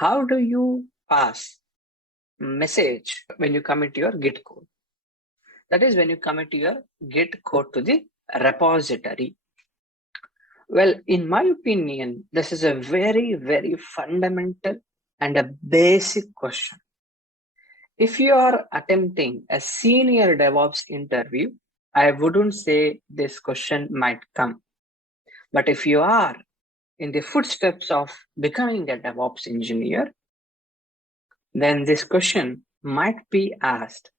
how do you pass message when you commit your Git code? That is when you commit your Git code to the repository. Well, in my opinion, this is a very, very fundamental and a basic question. If you are attempting a senior DevOps interview, I wouldn't say this question might come. But if you are in the footsteps of becoming a DevOps engineer, then this question might be asked.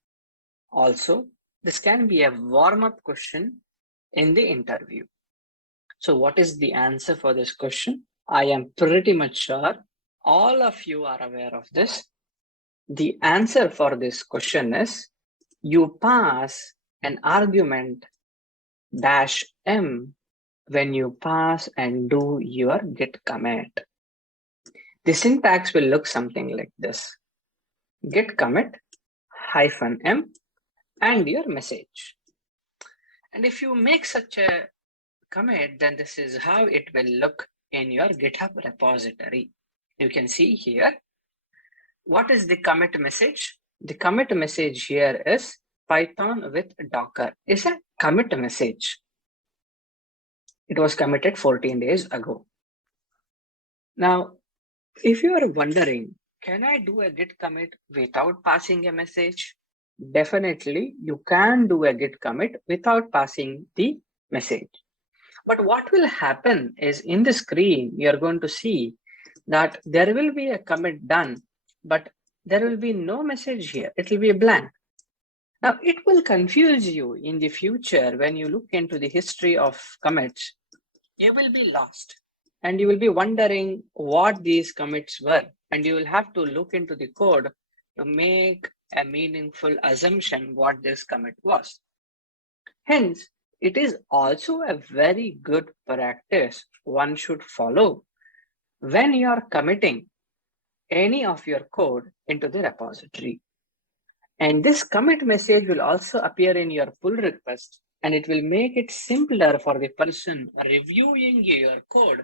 Also, this can be a warm-up question in the interview. So what is the answer for this question? I am pretty much sure all of you are aware of this. The answer for this question is you pass an argument -m when you pass and do your git commit. The syntax will look something like this: git commit -m and your message. And if you make such a commit, then this is how it will look in your GitHub repository. You can see here. What is the commit message? The commit message here is Python with Docker. It's a commit message. It was committed 14 days ago. Now, if you are wondering, can I do a git commit without passing a message? Definitely, you can do a git commit without passing the message. But what will happen is in the screen, you're going to see that there will be a commit done, but there will be no message here. It will be blank. Now, it will confuse you in the future when you look into the history of commits. You will be lost and you will be wondering what these commits were. And you will have to look into the code to make a meaningful assumption what this commit was. Hence, it is also a very good practice one should follow when you are committing any of your code into the repository. And this commit message will also appear in your pull request, and it will make it simpler for the person reviewing your code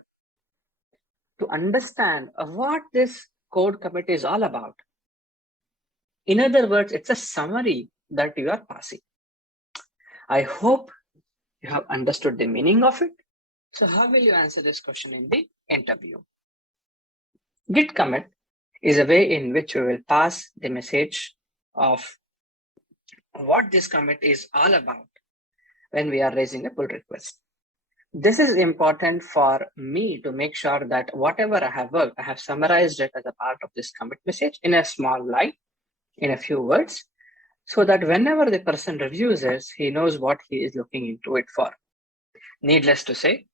to understand what this code commit is all about. In other words, it's a summary that you are passing. I hope you have understood the meaning of it. So how will you answer this question in the interview? Git commit is a way in which we will pass the message of what this commit is all about when we are raising a pull request. This is important for me to make sure that whatever I have worked, I have summarized it as a part of this commit message in a small line, in a few words, so that whenever the person reviews this, he knows what he is looking into it for. Needless to say,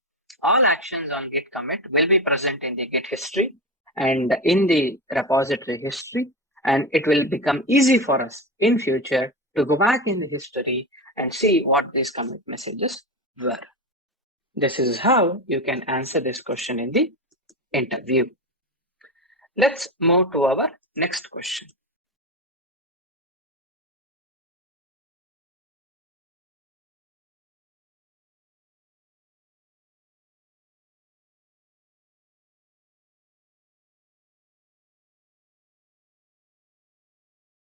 all actions on git commit will be present in the git history and in the repository history, and it will become easy for us in future to go back in the history and see what these commit messages were. This is how you can answer this question in the interview. Let's move to our next question.